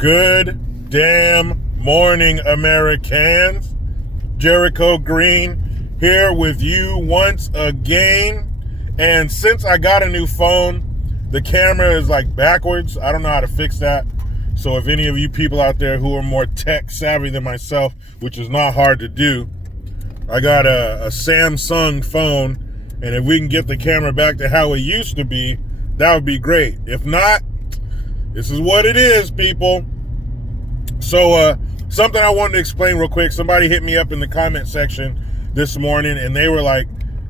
Good damn morning, Americans. Jericho Green here with you once again. And since I got a new phone, the camera is like backwards. I don't know how to fix that. So if any of you people out there who are more tech savvy than myself, which is not hard to do, I got a Samsung phone. And if we can get the camera back to how it used to be, that would be great. If not, this is what it is, people. So something I wanted to explain real quick. Somebody hit me up in the comment section this morning and they were like,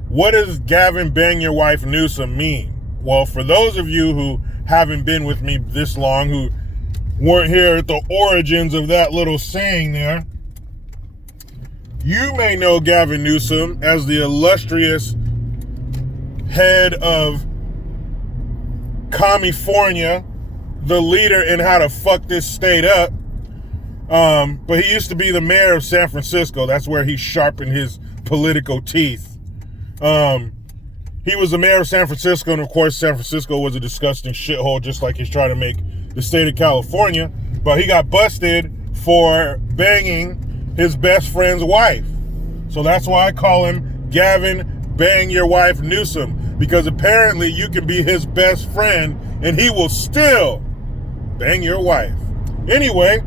what does Gavin bang your wife Newsom mean? Well, for those of you who haven't been with me this long, who weren't here at the origins of that little saying there, you may know Gavin Newsom as the illustrious head of California, the leader in how to fuck this state up. But he used to be the mayor of San Francisco. That's where he sharpened his political teeth. He was the mayor of San Francisco, and of course, San Francisco was a disgusting shithole, just like he's trying to make the state of California. But he got busted for banging his best friend's wife. So that's why I call him Gavin Bang Your Wife Newsom, because apparently you can be his best friend and he will still bang your wife. Anyway,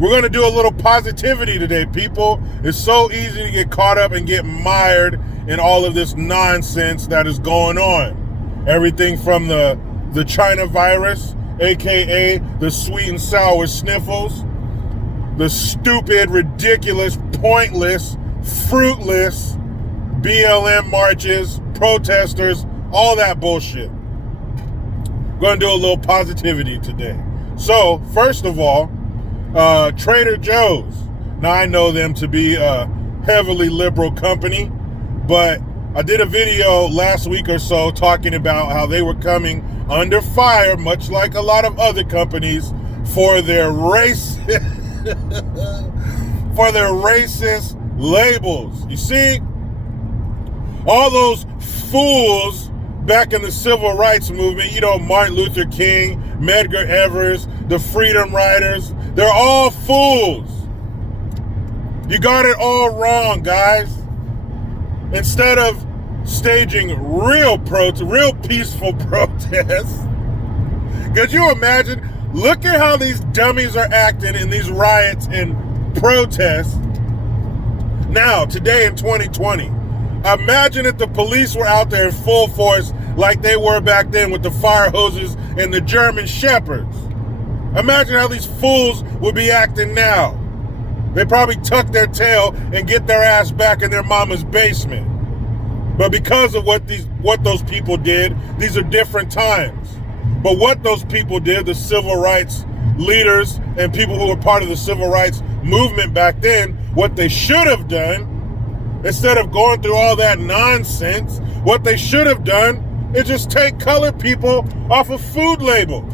we're going to do a little positivity today, people. It's so easy to get caught up and get mired in all of this nonsense that is going on. Everything from the China virus, aka the sweet and sour sniffles, the stupid, ridiculous, pointless, fruitless BLM marches, protesters, all that bullshit. Going to do a little positivity today. So, first of all, Trader Joe's. Now, I know them to be a heavily liberal company, but I did a video last week or so talking about how they were coming under fire, much like a lot of other companies, for their racist labels. You see, all those fools back in the civil rights movement, you know, Martin Luther King, Medgar Evers, the Freedom Riders, they're all fools. You got it all wrong, guys. Instead of staging real peaceful protests, could you imagine? Look at how these dummies are acting in these riots and protests now, today in 2020. Imagine if the police were out there in full force like they were back then with the fire hoses and the German shepherds. Imagine how these fools would be acting now. They probably tuck their tail and get their ass back in their mama's basement. But because of what those people did, these are different times. But what those people did, the civil rights leaders and people who were part of the civil rights movement back then, what they should have done, instead of going through all that nonsense, what they should have done is just take colored people off of food labels.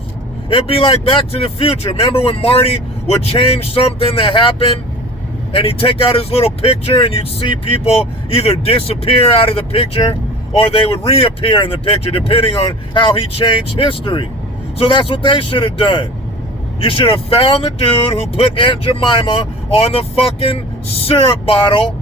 It'd be like Back to the Future. Remember when Marty would change something that happened and he'd take out his little picture and you'd see people either disappear out of the picture or they would reappear in the picture depending on how he changed history. So that's what they should have done. You should have found the dude who put Aunt Jemima on the fucking syrup bottle,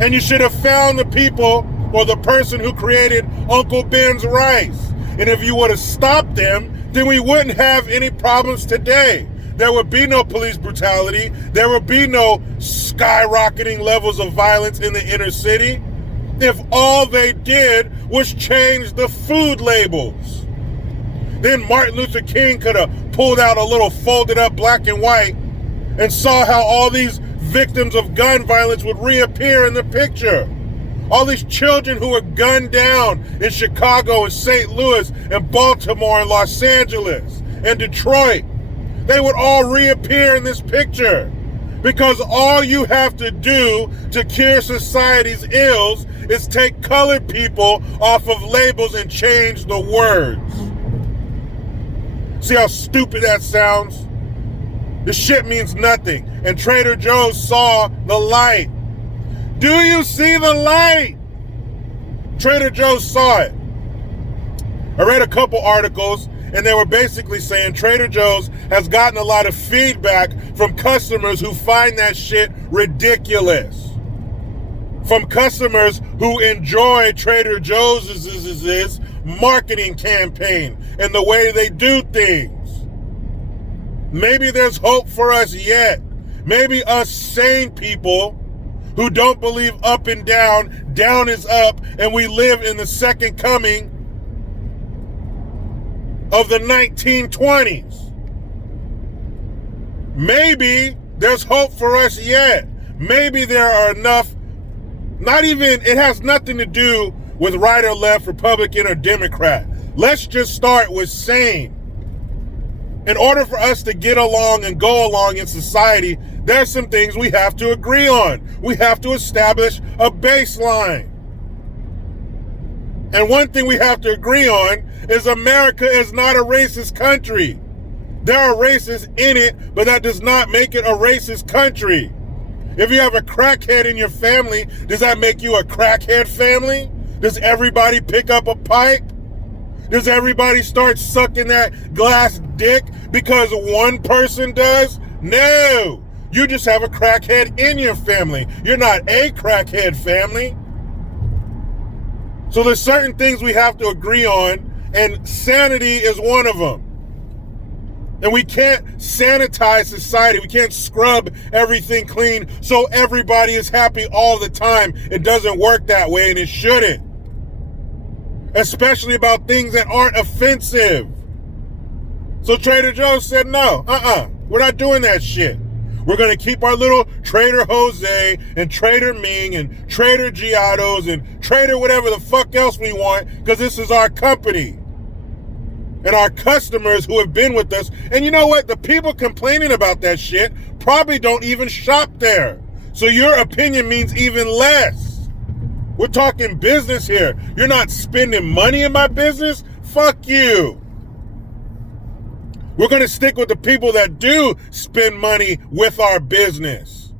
and you should have found the people or the person who created Uncle Ben's rice. And if you would have stopped them, then we wouldn't have any problems today. There would be no police brutality. There would be no skyrocketing levels of violence in the inner city if all they did was change the food labels. Then Martin Luther King could have pulled out a little folded up black and white and saw how all these victims of gun violence would reappear in the picture. All these children who were gunned down in Chicago and St. Louis and Baltimore and Los Angeles and Detroit, they would all reappear in this picture. Because all you have to do to cure society's ills is take colored people off of labels and change the words. See how stupid that sounds? This shit means nothing. And Trader Joe's saw the light. Do you see the light? Trader Joe's saw it. I read a couple articles and they were basically saying Trader Joe's has gotten a lot of feedback from customers who find that shit ridiculous. From customers who enjoy Trader Joe's marketing campaign and the way they do things. Maybe there's hope for us yet. Maybe us sane people who don't believe up and down is up, and we live in the second coming of the 1920s. Maybe there's hope for us yet. Maybe there are enough, it has nothing to do with right or left, Republican or Democrat. Let's just start with sane. In order for us to get along and go along in society, there's some things we have to agree on. We have to establish a baseline. And one thing we have to agree on is America is not a racist country. There are races in it, but that does not make it a racist country. If you have a crackhead in your family, does that make you a crackhead family? Does everybody pick up a pipe? Does everybody start sucking that glass dick because one person does? No. You just have a crackhead in your family. You're not a crackhead family. So there's certain things we have to agree on, and sanity is one of them. And we can't sanitize society. We can't scrub everything clean so everybody is happy all the time. It doesn't work that way, and it shouldn't. Especially about things that aren't offensive. So Trader Joe's said, no, we're not doing that shit. We're going to keep our little Trader Jose and Trader Ming and Trader Giotto's and Trader whatever the fuck else we want, because this is our company. And our customers who have been with us. And you know what? The people complaining about that shit probably don't even shop there. So your opinion means even less. We're talking business here. You're not spending money in my business? Fuck you. We're going to stick with the people that do spend money with our business.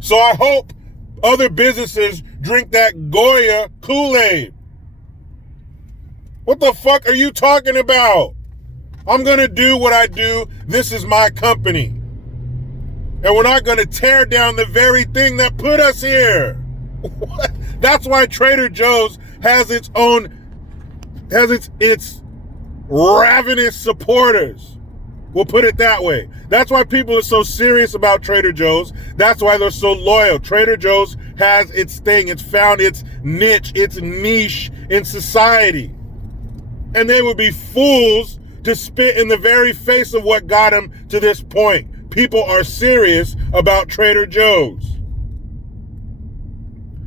So I hope other businesses drink that Goya Kool-Aid. What the fuck are you talking about? I'm going to do what I do. This is my company. And we're not going to tear down the very thing that put us here. What? That's why Trader Joe's has its ravenous supporters. We'll put it that way. That's why people are so serious about Trader Joe's. That's why they're so loyal. Trader Joe's has its thing. It's found its niche, its niche in society. And they would be fools to spit in the very face of what got them to this point. People are serious about Trader Joe's.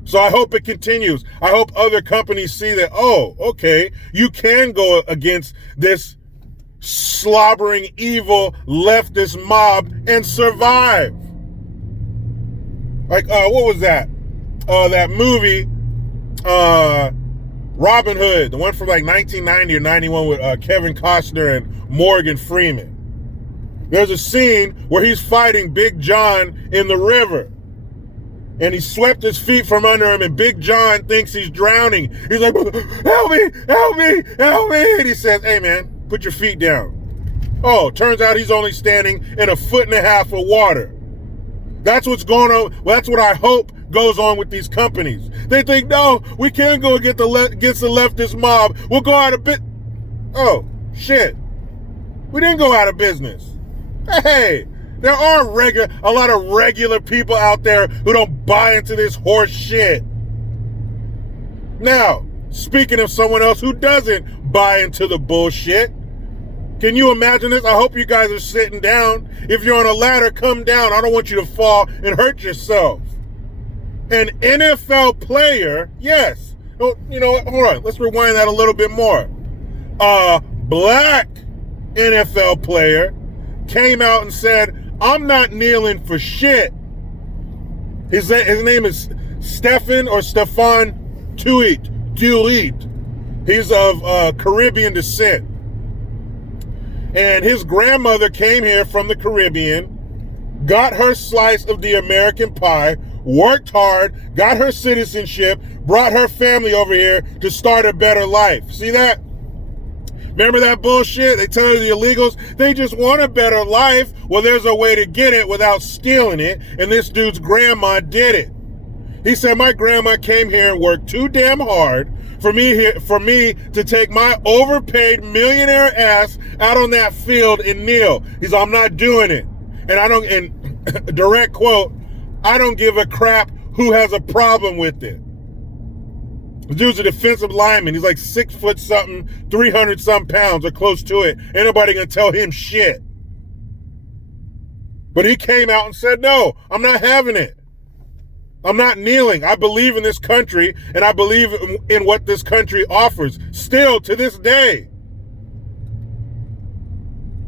So I hope it continues. I hope other companies see that, oh, okay, you can go against this slobbering, evil, leftist mob and survive. Like, what was that? That movie, Robin Hood, the one from like 1990 or 91 with Kevin Costner and Morgan Freeman. There's a scene where he's fighting Big John in the river. And he swept his feet from under him, and Big John thinks he's drowning. He's like, help me, help me, help me. And he says, hey man, put your feet down. Oh, turns out he's only standing in 1.5 feet of water. That's what's going on. Well, that's what I hope goes on with these companies. They think, no, we can't go against the leftist mob. We'll go out of business. Oh, shit. We didn't go out of business. Hey, there are a lot of regular people out there who don't buy into this horse shit. Now, speaking of someone else who doesn't buy into the bullshit, can you imagine this? I hope you guys are sitting down. If you're on a ladder, come down. I don't want you to fall and hurt yourself. An NFL player, yes. Oh, you know what? Hold on. Let's rewind that a little bit more. A black NFL player came out and said, I'm not kneeling for shit. His name is Stefan Tuitt. He's of Caribbean descent. And his grandmother came here from the Caribbean, got her slice of the American pie, worked hard, got her citizenship, brought her family over here to start a better life. See that? Remember that bullshit? They tell you the illegals, they just want a better life. Well, there's a way to get it without stealing it, and this dude's grandma did it. He said, my grandma came here and worked too damn hard for me to take my overpaid millionaire ass out on that field and kneel. He's like, I'm not doing it. And direct quote, I don't give a crap who has a problem with it. The dude's a defensive lineman. He's like 6 foot something, 300 some pounds or close to it. Ain't nobody gonna tell him shit. But he came out and said, no, I'm not having it. I'm not kneeling. I believe in this country, and I believe in what this country offers. Still to this day.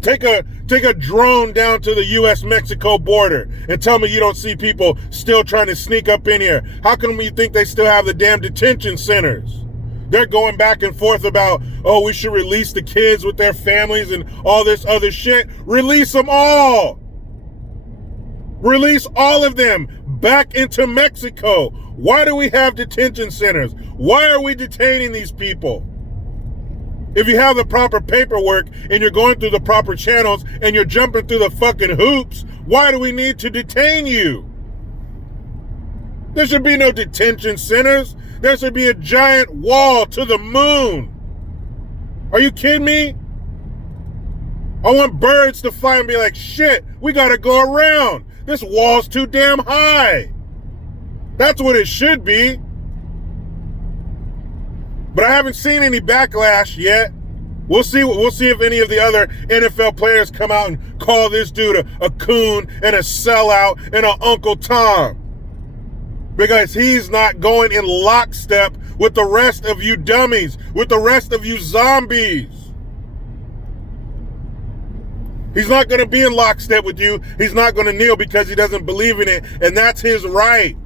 Take a drone down to the U.S.-Mexico border and tell me you don't see people still trying to sneak up in here. How come you think they still have the damn detention centers? They're going back and forth about, oh, we should release the kids with their families and all this other shit. Release them all. Release all of them back into Mexico. Why do we have detention centers? Why are we detaining these people? If you have the proper paperwork and you're going through the proper channels and you're jumping through the fucking hoops, why do we need to detain you? There should be no detention centers. There should be a giant wall to the moon. Are you kidding me? I want birds to fly and be like, shit, we gotta go around. This wall's too damn high. That's what it should be. But I haven't seen any backlash yet. We'll see if any of the other NFL players come out and call this dude a coon and a sellout and an Uncle Tom. Because he's not going in lockstep with the rest of you dummies, with the rest of you zombies. He's not going to be in lockstep with you. He's not going to kneel because he doesn't believe in it, and that's his right.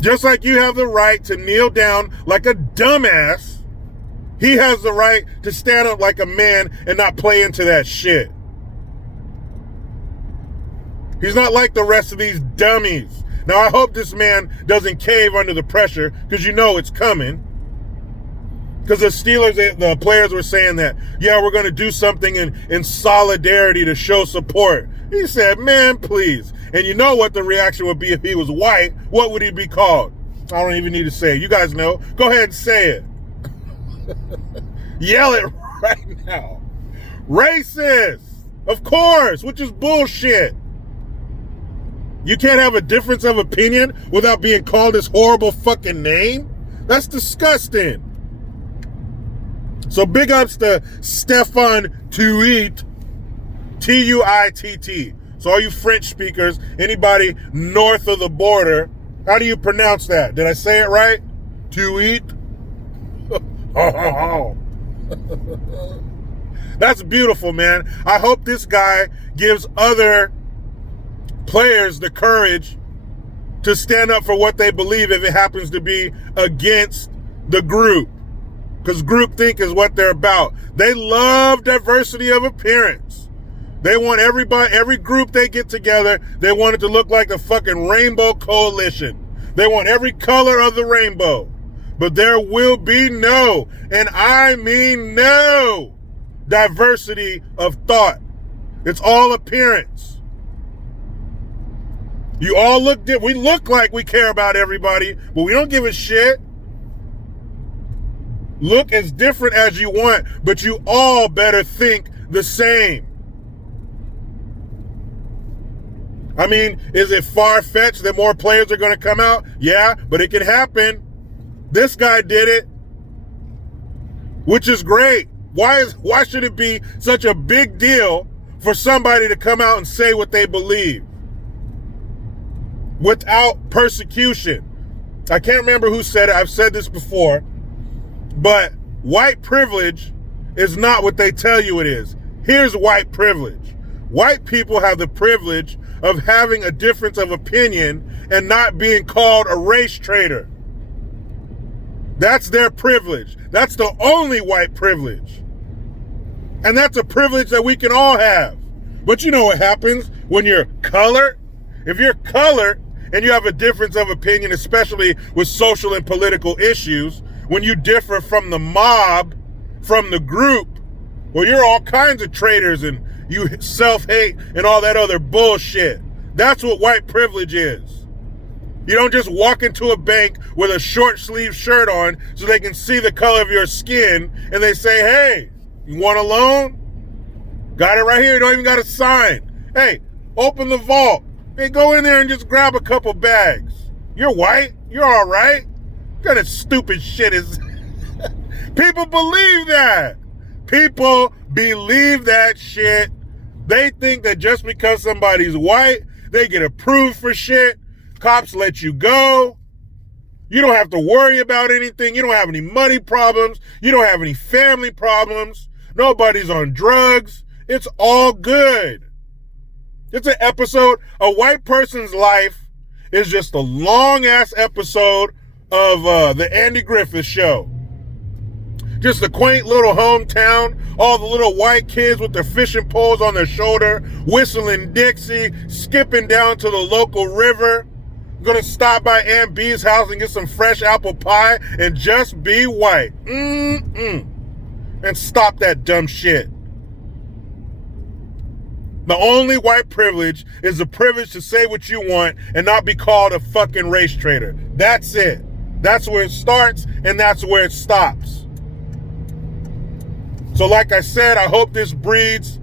Just like you have the right to kneel down like a dumbass, he has the right to stand up like a man and not play into that shit. He's not like the rest of these dummies. Now, I hope this man doesn't cave under the pressure, because you know it's coming. Because the Steelers, the players were saying that, yeah, we're going to do something in solidarity to show support. He said, man, please. And you know what the reaction would be if he was white. What would he be called? I don't even need to say it. You guys know. Go ahead and say it. Yell it right now. Racist. Of course, which is bullshit. You can't have a difference of opinion without being called this horrible fucking name? That's disgusting. So big ups to Stefan Tuitt, Tuitt. So all you French speakers, anybody north of the border, how do you pronounce that? Did I say it right? Tuitt? That's beautiful, man. I hope this guy gives other players the courage to stand up for what they believe if it happens to be against the group. Because groupthink is what they're about. They love diversity of appearance. They want every group they get together, they want it to look like the fucking Rainbow Coalition. They want every color of the rainbow. But there will be no, and I mean no, diversity of thought. It's all appearance. You all look different. We look like we care about everybody, but we don't give a shit. Look as different as you want, but you all better think the same. I mean, is it far-fetched that more players are going to come out? Yeah, but it can happen. This guy did it, which is great. Why should it be such a big deal for somebody to come out and say what they believe without persecution? I can't remember who said it. I've said this before. But white privilege is not what they tell you it is. Here's white privilege. White people have the privilege of having a difference of opinion and not being called a race traitor. That's their privilege. That's the only white privilege. And that's a privilege that we can all have. But you know what happens when you're colored? If you're colored and you have a difference of opinion, especially with social and political issues, when you differ from the mob, from the group, well, you're all kinds of traitors and you self-hate and all that other bullshit. That's what white privilege is. You don't just walk into a bank with a short sleeve shirt on so they can see the color of your skin and they say, hey, you want a loan? Got it right here. You don't even got to sign. Hey, open the vault. Hey, go in there and just grab a couple bags. You're white. You're all right. What kind of stupid shit is... People believe that. People believe that shit. They think that just because somebody's white, they get approved for shit. Cops let you go. You don't have to worry about anything. You don't have any money problems. You don't have any family problems. Nobody's on drugs. It's all good. It's an episode. A white person's life is just a long-ass episode of the Andy Griffith Show. Just a quaint little hometown, all the little white kids with their fishing poles on their shoulder, whistling Dixie, skipping down to the local river. I'm gonna stop by Aunt B's house and get some fresh apple pie and just be white. And stop that dumb shit. The only white privilege is the privilege to say what you want and not be called a fucking race traitor. That's it. That's where it starts and that's where it stops. So like I said, I hope this breeds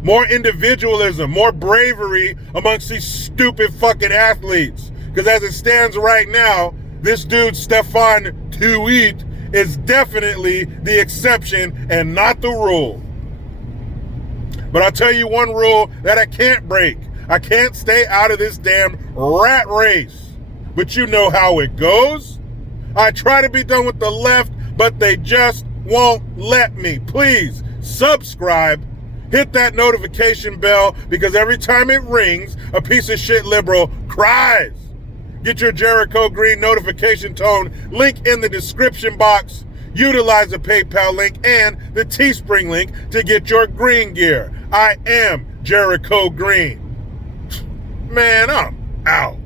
more individualism, more bravery amongst these stupid fucking athletes. Because as it stands right now, this dude, Stefan Tuit, is definitely the exception and not the rule. But I'll tell you one rule that I can't break. I can't stay out of this damn rat race. But you know how it goes. I try to be done with the left, but they just won't let me. Please subscribe, hit that notification bell, because every time it rings, a piece of shit liberal cries. Get your Jericho Green notification tone link in the description box. Utilize the PayPal link and the Teespring link to get your green gear. I am Jericho Green. Man, I'm out.